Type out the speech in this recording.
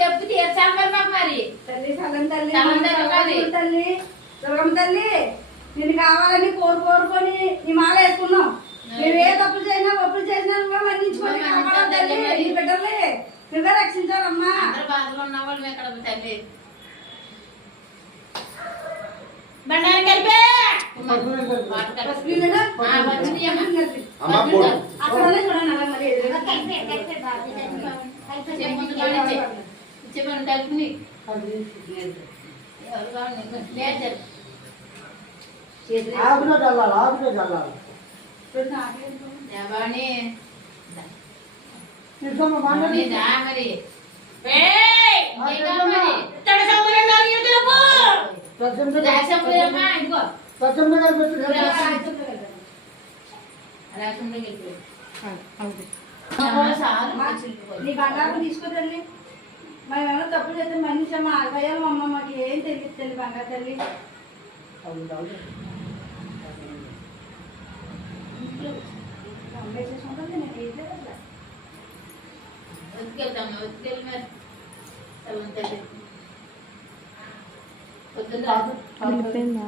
చెప్పు తీర్చాలి మరి మాకు మరి తల్లి తల్లి దుర్గమ్మ తల్లి నేను కావాలని కోరుకొని నీ మాల వేసుకున్నాం. మీరు ఏ తప్పులు చేసినా ఒప్పులు చేసినా నువ్వే మన్నించుకొని కాపాడాలి తల్లి. నీ బిడ్డల్ని నువ్వే రక్షించాలమ్మా. బాధలు ఉన్న వాళ్ళు ఎక్కడ తల్లి బండారం కలిపే అక్కడనే చూడండి అలా మరి చెప్పండి కలిపి నీ బంగారం తీసుకురండి. మేము ఏమైనా తప్పు చేస్తే మనిషమ్మా అయ్యాలి అమ్మ మాకు ఏం తెలియదు తల్లి బంగారు తల్లి. పొద్దున్న